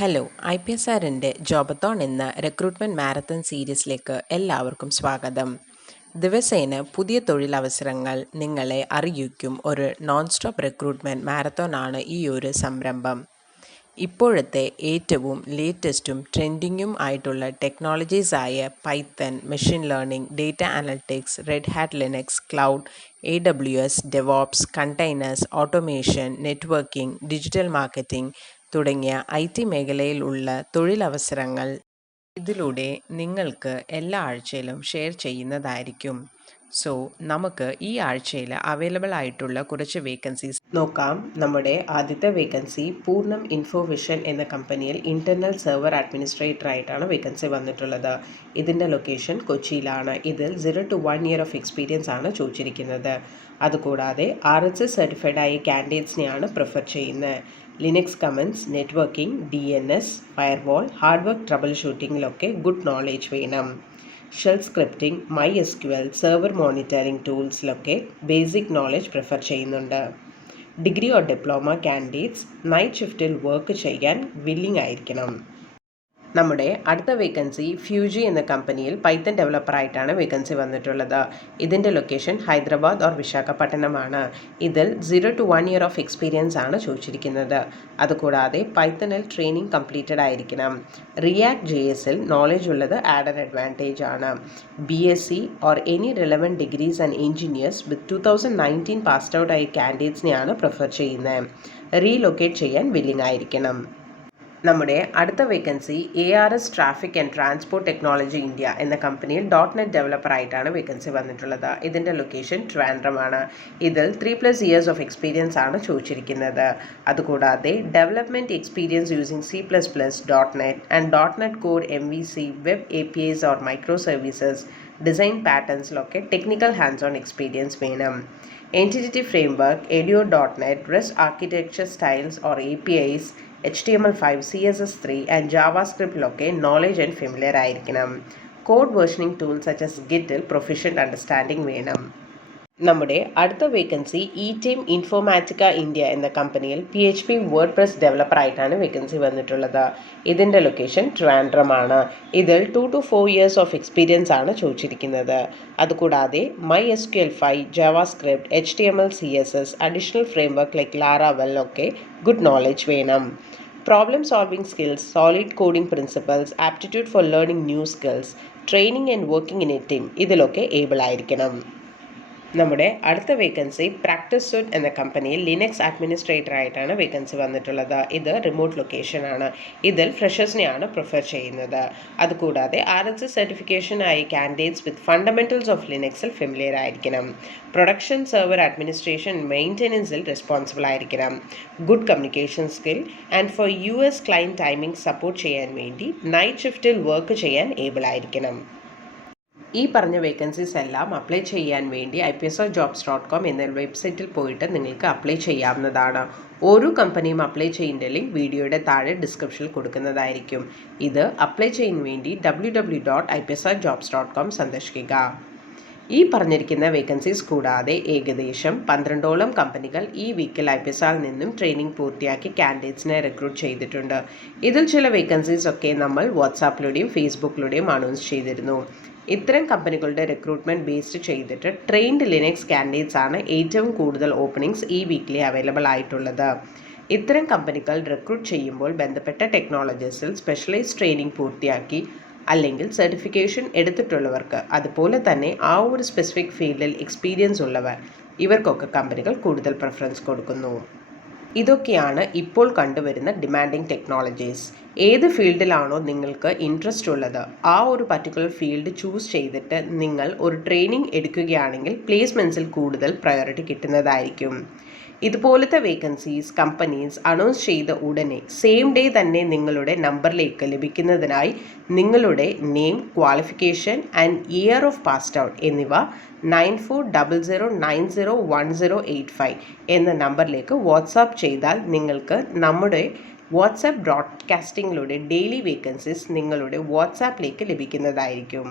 Hello IPSRൻ്റെ ജോബത്തോൺ എന്ന recruitment marathon സീരീസിലേക്ക് എല്ലാവർക്കും സ്വാഗതം. ദിവസേന പുതിയ തൊഴിലവസരങ്ങൾ നിങ്ങളെ അറിയിക്കും ഒരു നോൺ സ്റ്റോപ്പ് റിക്രൂട്ട്മെൻറ്റ് മാരത്തോണാണ് ഈ ഒരു സംരംഭം. ഇപ്പോഴത്തെ ഏറ്റവും ലേറ്റസ്റ്റും ട്രെൻഡിങ്ങും ആയിട്ടുള്ള ടെക്നോളജീസായ Python, machine learning, data analytics, Red Hat Linux, cloud, AWS, DevOps, containers, automation, networking, digital marketing തുടങ്ങിയ IT മേഖലയിലുള്ള തൊഴിലവസരങ്ങൾ ഇതിലൂടെ നിങ്ങൾക്ക് എല്ലാ ആഴ്ചയിലും ഷെയർ ചെയ്യുന്നതായിരിക്കും. സോ നമുക്ക് ഈ ആഴ്ചയിൽ അവൈലബിൾ ആയിട്ടുള്ള കുറച്ച് വേക്കൻസീസ് നോക്കാം. നമ്മുടെ ആദ്യത്തെ വേക്കൻസി പൂർണ്ണം ഇൻഫോവിഷൻ എന്ന കമ്പനിയിൽ ഇൻറ്റർണൽ സെർവർ അഡ്മിനിസ്ട്രേറ്റർ ആയിട്ടാണ് വേക്കൻസി വന്നിട്ടുള്ളത്. ഇതിൻ്റെ ലൊക്കേഷൻ കൊച്ചിയിലാണ്. ഇതിൽ 0 to 1 year ഓഫ് എക്സ്പീരിയൻസ് ആണ് ചോദിച്ചിരിക്കുന്നത്. അതുകൂടാതെ RHS സർട്ടിഫൈഡ് ആയ കാൻഡിഡേറ്റ്സിനെയാണ് പ്രിഫർ ചെയ്യുന്നത്. Linux commands, networking, DNS, firewall, hardware ട്രബിൾ ഷൂട്ടിങ്ങിലൊക്കെ ഗുഡ് നോളേജ് വേണം. Shell scripting, MySQL, server monitoring ടൂൾസിലൊക്കെ ബേസിക് നോളേജ് പ്രിഫർ ചെയ്യുന്നുണ്ട്. Degree or diploma candidates night ഷിഫ്റ്റിൽ വർക്ക് ചെയ്യാൻ വില്ലിംഗ് ആയിരിക്കണം. നമ്മുടെ അടുത്ത വേക്കൻസി ഫ്യൂജി എന്ന കമ്പനിയിൽ പൈത്തൺ ഡെവലപ്പറായിട്ടാണ് വേക്കൻസി വന്നിട്ടുള്ളത്. ഇതിൻ്റെ ലൊക്കേഷൻ ഹൈദരാബാദ് ഓർ വിശാഖപട്ടണമാണ്. ഇതിൽ 0 to 1 year ഓഫ് എക്സ്പീരിയൻസ് ആണ് ചോദിച്ചിരിക്കുന്നത്. അതുകൂടാതെ പൈത്തണിൽ ട്രെയിനിങ് കംപ്ലീറ്റഡ് ആയിരിക്കണം. റിയാക്ട് JSൽ നോളേജ് ഉള്ളത് ആഡഡ് അഡ്വാൻറ്റേജ് ആണ്. BSc or any relevant degrees and engineers with 2019 passed out ആയ കാൻഡിഡേറ്റ്സിനെയാണ് പ്രിഫർ ചെയ്യുന്നത്. റീലൊക്കേറ്റ് ചെയ്യാൻ വില്ലിംഗ് ആയിരിക്കണം. നമ്മുടെ അടുത്ത vacancy ARS traffic and transport technology India എന്ന കമ്പനിയിൽ .NET ഡെവലപ്പറായിട്ടാണ് വേക്കൻസി വന്നിട്ടുള്ളത്. ഇതിൻ്റെ ലൊക്കേഷൻ ട്രിവാൻഡ്രമാണ്. ഇതിൽ 3+ years ഓഫ് എക്സ്പീരിയൻസ് ആണ് ചോദിച്ചിരിക്കുന്നത്. അതുകൂടാതെ development experience using C++, .NET and .NET Core, MVC, web APIs or microservices, design പാറ്റേൺസിലൊക്കെ ടെക്നിക്കൽ ഹാൻഡ്സ് ഓൺ എക്സ്പീരിയൻസ് വേണം. Entity Framework, ADO.NET, REST Architecture Styles or APIs, HTML5, CSS3 and JavaScriptലൊക്കെ knowledge and familiar ആയിരിക്കണം. Code versioning tools such as ഗിറ്റിൽ proficient understanding വേണം. നമ്മുടെ അടുത്ത vacancy team ഇൻഫോമാറ്റിക്ക India എന്ന കമ്പനിയിൽ PHP WordPress ഡെവലപ്പറായിട്ടാണ് വേക്കൻസി വന്നിട്ടുള്ളത്. ഇതിൻ്റെ ലൊക്കേഷൻ ട്രിവാൻഡ്രമാണ്. ഇതിൽ 2 to 4 years ഓഫ് എക്സ്പീരിയൻസ് ആണ് ചോദിച്ചിരിക്കുന്നത്. അതുകൂടാതെ MySQL 5, JavaScript, HTML, CSS, additional framework like Laravel ഒക്കെ ഗുഡ് നോളേജ് വേണം. Problem solving skills, solid coding principles, aptitude for learning new skills, training and working in a team ഇതിലൊക്കെ able ആയിരിക്കണം. നമ്മുടെ അടുത്ത vacancy practice suit എന്ന കമ്പനിയിൽ Linux administrator ആയിട്ടാണ് vacancy വന്നിട്ടുള്ളത്. ഇത് റിമോട്ട് ലൊക്കേഷനാണ്. ഇതിൽ ഫ്രഷേഴ്സിനെയാണ് പ്രിഫർ ചെയ്യുന്നത്. അതുകൂടാതെ RHS സർട്ടിഫിക്കേഷൻ ആയ കാൻഡിഡേറ്റ്സ് വിത്ത് ഫണ്ടമെൻറ്റൽസ് ഓഫ് ലിനക്സിൽ ഫെമിലിയർ ആയിരിക്കണം. പ്രൊഡക്ഷൻ സെർവർ അഡ്മിനിസ്ട്രേഷൻ മെയിൻ്റെനൻസിൽ റെസ്പോൺസിബിൾ ആയിരിക്കണം. Good communication skill and for US client timing support ചെയ്യാൻ വേണ്ടി നൈറ്റ് ഷിഫ്റ്റിൽ വർക്ക് ചെയ്യാൻ ഏബിൾ ആയിരിക്കണം. ഈ പറഞ്ഞ വേക്കൻസീസ് എല്ലാം അപ്ലൈ ചെയ്യാൻ വേണ്ടി IPSRjobs.com എന്ന വെബ്സൈറ്റിൽ പോയിട്ട് നിങ്ങൾക്ക് അപ്ലൈ ചെയ്യാവുന്നതാണ്. ഓരോ കമ്പനിയും അപ്ലൈ ചെയ്യുന്ന ലിങ്ക് വീഡിയോയുടെ താഴെ ഡിസ്ക്രിപ്ഷനിൽ കൊടുക്കുന്നതായിരിക്കും. ഇത് അപ്ലൈ ചെയ്യാൻ വേണ്ടി www.IPSRjobs.com സന്ദർശിക്കുക. ഈ പറഞ്ഞിരിക്കുന്ന വേക്കൻസീസ് കൂടാതെ ഏകദേശം 12ഓളം കമ്പനികൾ ഈ വീക്കിൽ IPSRൽ നിന്നും ട്രെയിനിങ് പൂർത്തിയാക്കി കാൻഡിഡേറ്റ്സിനെ റിക്രൂട്ട് ചെയ്തിട്ടുണ്ട്. ഇതിൽ ചില വേക്കൻസീസ് ഒക്കെ നമ്മൾ വാട്സാപ്പിലൂടെയും ഫേസ്ബുക്കിലൂടെയും അനൗൺസ് ചെയ്തിരുന്നു. ഇത്തരം കമ്പനികളുടെ റിക്രൂട്ട്മെൻറ്റ് ബേസ്ഡ് ചെയ്തിട്ട് ട്രെയിൻഡ് ലിനക്സ് കാൻഡിഡേറ്റ്സ് ആണ് ഏറ്റവും കൂടുതൽ ഓപ്പണിങ്സ് ഈ വീക്കിലി അവൈലബിൾ ആയിട്ടുള്ളത്. ഇത്തരം കമ്പനികൾ റിക്രൂട്ട് ചെയ്യുമ്പോൾ ബന്ധപ്പെട്ട ടെക്നോളജീസിൽ സ്പെഷ്യലൈസ്ഡ് ട്രെയിനിങ് പൂർത്തിയാക്കി അല്ലെങ്കിൽ സർട്ടിഫിക്കേഷൻ എടുത്തിട്ടുള്ളവർക്ക്, അതുപോലെ തന്നെ ആ ഒരു സ്പെസിഫിക് ഫീൽഡിൽ എക്സ്പീരിയൻസ് ഉള്ളവർ, ഇവർക്കൊക്കെ കമ്പനികൾ കൂടുതൽ പ്രിഫറൻസ് കൊടുക്കുന്നു. ഇതൊക്കെയാണ് ഇപ്പോൾ കണ്ടുവരുന്ന ഡിമാൻഡിങ് ടെക്നോളജീസ്. ഏത് ഫീൽഡിലാണോ നിങ്ങൾക്ക് ഇൻട്രസ്റ്റ് ഉള്ളത് ആ ഒരു പർട്ടിക്കുലർ ഫീൽഡ് ചൂസ് ചെയ്തിട്ട് നിങ്ങൾ ഒരു ട്രെയിനിങ് എടുക്കുകയാണെങ്കിൽ പ്ലേസ്മെൻറ്റ്സിൽ കൂടുതൽ പ്രയോറിറ്റി കിട്ടുന്നതായിരിക്കും. ഇതുപോലത്തെ വേക്കൻസീസ് കമ്പനീസ് അനൗൺസ് ചെയ്ത ഉടനെ സെയിം ഡേ തന്നെ നിങ്ങളുടെ നമ്പറിലേക്ക് ലഭിക്കുന്നതിനായി നിങ്ങളുടെ name, qualification and year of passed out എന്നിവ 9400901085 എന്ന നമ്പറിലേക്ക് വാട്സാപ്പ് ചെയ്താൽ നിങ്ങൾക്ക് നമ്മുടെ വാട്സാപ്പ് ബ്രോഡ്കാസ്റ്റിങ്ങിലൂടെ ഡെയിലി വേക്കൻസീസ് നിങ്ങളുടെ വാട്സാപ്പിലേക്ക് ലഭിക്കുന്നതായിരിക്കും.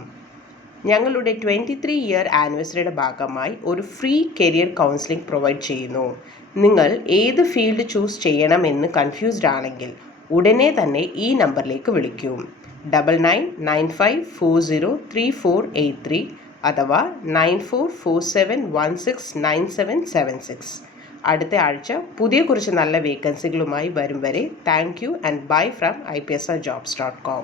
ഞങ്ങളുടെ 23 year ആനിവേഴ്സറിയുടെ ഭാഗമായി ഒരു ഫ്രീ കരിയർ കൗൺസിലിംഗ് പ്രൊവൈഡ് ചെയ്യുന്നു. നിങ്ങൾ ഏത് ഫീൽഡ് ചൂസ് ചെയ്യണമെന്ന് കൺഫ്യൂസ്ഡ് ആണെങ്കിൽ ഉടനെ തന്നെ ഈ നമ്പറിലേക്ക് വിളിക്കൂ. 9995403483 അഥവാ 9447169776. അടുത്ത ആഴ്ച പുതിയ കുറച്ച് നല്ല വേക്കൻസികളുമായി വരും വരെ thank you and bye from IPSRjobs.com.